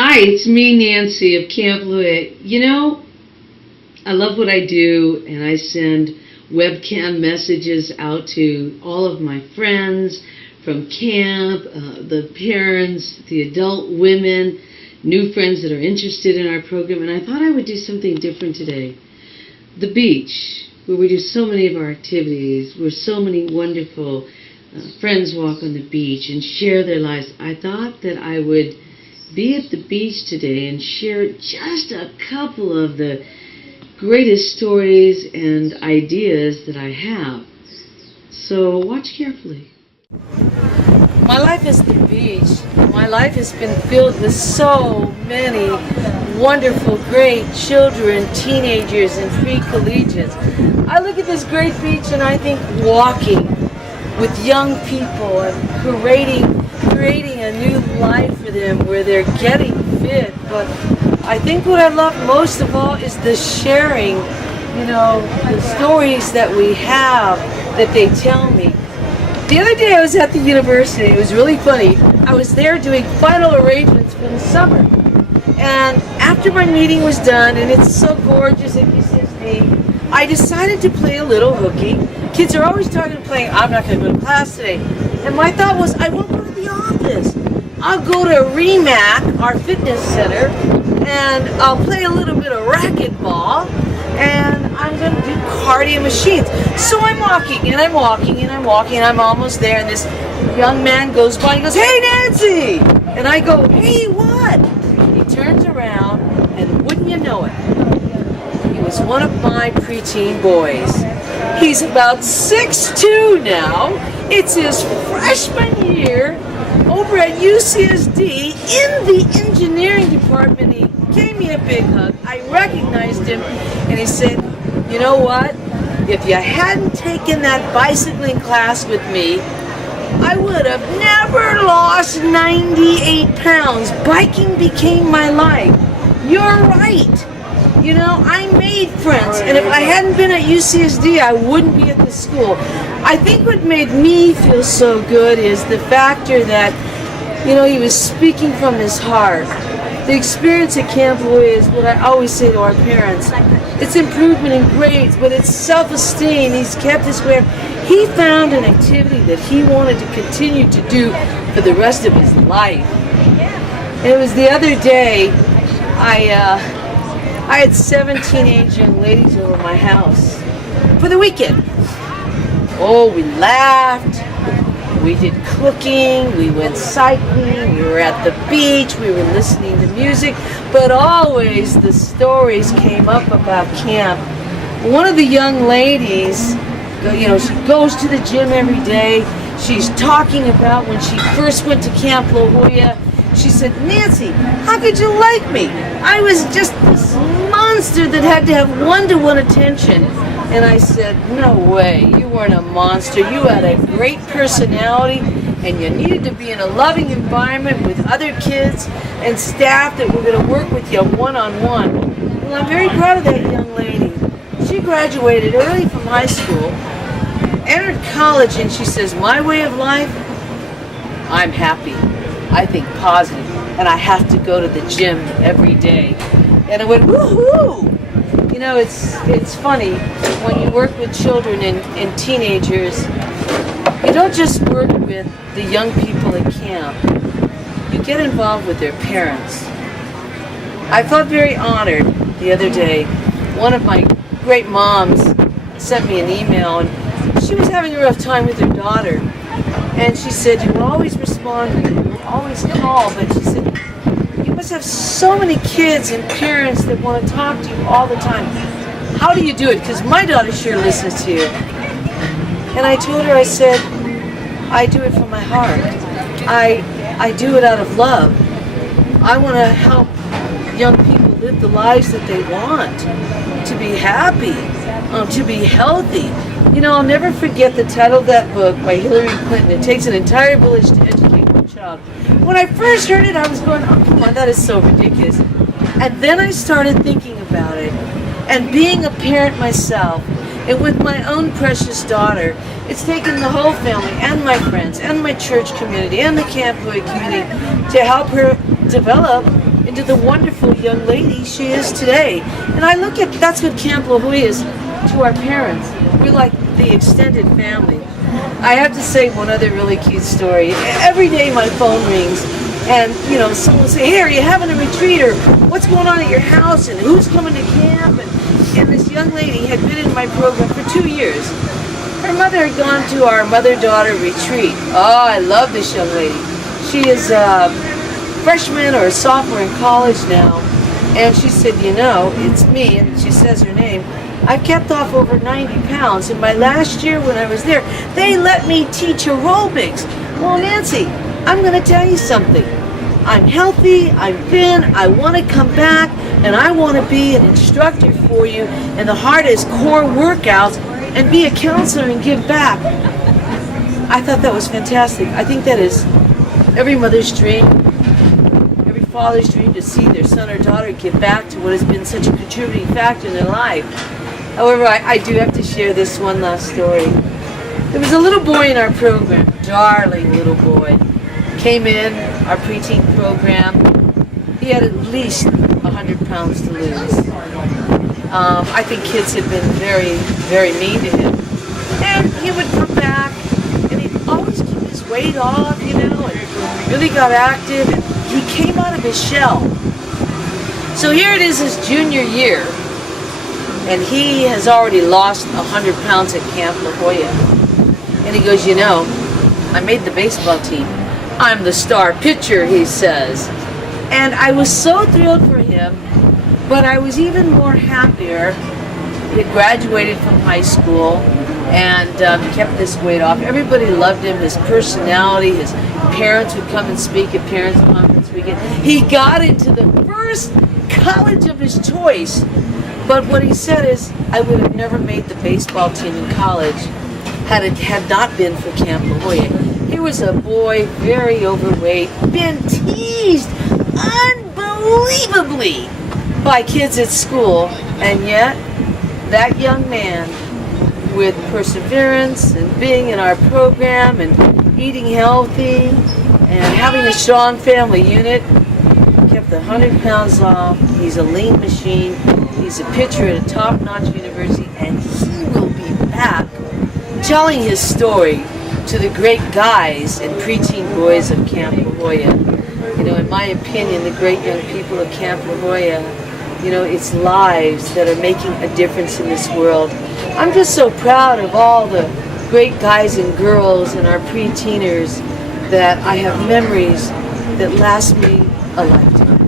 Hi, it's me, Nancy of Camp Louis. I love what I do, and I send webcam messages out to all of my friends from camp, the parents, the adult women, new friends that are interested in our program, and I thought I would do something different today. The beach, where we do so many of our activities, where so many wonderful friends walk on the beach and share their lives. I thought that I would be at the beach today and share just a couple of the greatest stories and ideas that I have. So watch carefully. My life is the beach. My life has been filled with so many wonderful, great children, teenagers, and free collegiates. I look at this great beach and I think walking with young people and creating a new life for them where they're getting fit. But I think what I love most of all is the sharing, the stories that we have that they tell me. The other day I was at the university. It was really funny. I was there doing final arrangements for the summer. And after my meeting was done, and it's so gorgeous at UCSD, I decided to play a little hooky. Kids are always talking and playing, I'm not going to go to class today. And my thought was, I won't go to the office. I'll go to REMAC, our fitness center, and I'll play a little bit of racquetball, and I'm going to do cardio machines. So I'm walking, and I'm walking, and I'm walking, and I'm almost there, and this young man goes by and goes, "Hey, Nancy!" And I go, "Hey, what?" He turns around, and wouldn't you know it, he was one of my preteen boys. He's about 6'2" now. It's his freshman year over at UCSD in the engineering department. He gave me a big hug. I recognized him, and he said, "You know what? If you hadn't taken that bicycling class with me, I would have never lost 98 pounds. Biking became my life." You're right. I made friends, and if I hadn't been at UCSD, I wouldn't be at this school. I think what made me feel so good is the factor that, he was speaking from his heart. The experience at Camp Louis is what I always say to our parents. It's improvement in grades, but it's self-esteem. He's kept his way. He found an activity that he wanted to continue to do for the rest of his life. And it was the other day, I had 7 teenage young ladies over my house for the weekend. Oh, we laughed, we did cooking, we went cycling, we were at the beach, we were listening to music, but always the stories came up about camp. One of the young ladies, she goes to the gym every day. She's talking about when she first went to Camp La Jolla. She said, "Nancy, how could you like me? I was just this monster that had to have one-to-one attention." And I said, "No way, you weren't a monster. You had a great personality, and you needed to be in a loving environment with other kids and staff that were going to work with you one-on-one." Well, I'm very proud of that young lady. She graduated early from high school, entered college, and she says, "My way of life, I'm happy. I think positive, and I have to go to the gym every day." And I went, woohoo! It's funny, when you work with children and teenagers, you don't just work with the young people at camp, you get involved with their parents. I felt very honored the other day. One of my great moms sent me an email, and she was having a rough time with her daughter. And she said, "You always respond, you always call," but she said, "You must have so many kids and parents that want to talk to you all the time. How do you do it? Because my daughter sure listens to you." And I told her, I said, "I do it from my heart. I do it out of love. I want to help young people live the lives that they want, to be happy, to be healthy." I'll never forget the title of that book by Hillary Clinton. It takes an entire village to educate one child. When I first heard it, I was going, "Oh, come on, that is so ridiculous." And then I started thinking about it. And being a parent myself, and with my own precious daughter, it's taken the whole family and my friends and my church community and the Camp Louis community to help her develop into the wonderful young lady she is today. And I look at, that's what Camp La Jolla is to our parents. We're like the extended family. I have to say one other really cute story. Every day my phone rings and, you know, someone will say, hey, are you having a retreat, or what's going on at your house, and who's coming to camp? And this young lady had been in my program for 2 years. Her mother had gone to our mother-daughter retreat. Oh, I love this young lady. She is a freshman or a sophomore in college now. And she said, you know, it's me, and she says her name. I've kept off over 90 pounds. In my last year when I was there, they let me teach aerobics. Well, Nancy, I'm going to tell you something. I'm healthy, I'm thin, I want to come back, and I want to be an instructor for you in the hardest core workouts and be a counselor and give back. I thought that was fantastic. I think that is every mother's dream, every father's dream, to see their son or daughter give back to what has been such a contributing factor in their life. However, I do have to share this one last story. There was a little boy in our program, darling little boy, came in our preteen program. He had at least 100 pounds to lose. I think kids have been very, very mean to him. And he would come back, and he'd always keep his weight off, you know, and really got active. And he came out of his shell. So here it is his junior year, and he has already lost 100 pounds at Camp La Jolla. And he goes, you know, I made the baseball team. I'm the star pitcher, he says. And I was so thrilled for him, but I was even more happier. He had graduated from high school and kept this weight off. Everybody loved him, his personality, his parents would come and speak at Parents Conference Weekend. He got into the first college of his choice, but what he said is, I would have never made the baseball team in college had it had not been for Camp La Jolla. He was a boy, very overweight, been teased unbelievably by kids at school, and yet that young man, with perseverance and being in our program and eating healthy and having a strong family unit, kept the 100 pounds off. He's a lean machine. He's a pitcher at a top-notch university, and he will be back telling his story to the great guys and preteen boys of Camp La Jolla. You know, in my opinion, the great young people of Camp La Jolla, you know, it's lives that are making a difference in this world. I'm just so proud of all the great guys and girls and our preteeners that I have memories that last me a lifetime.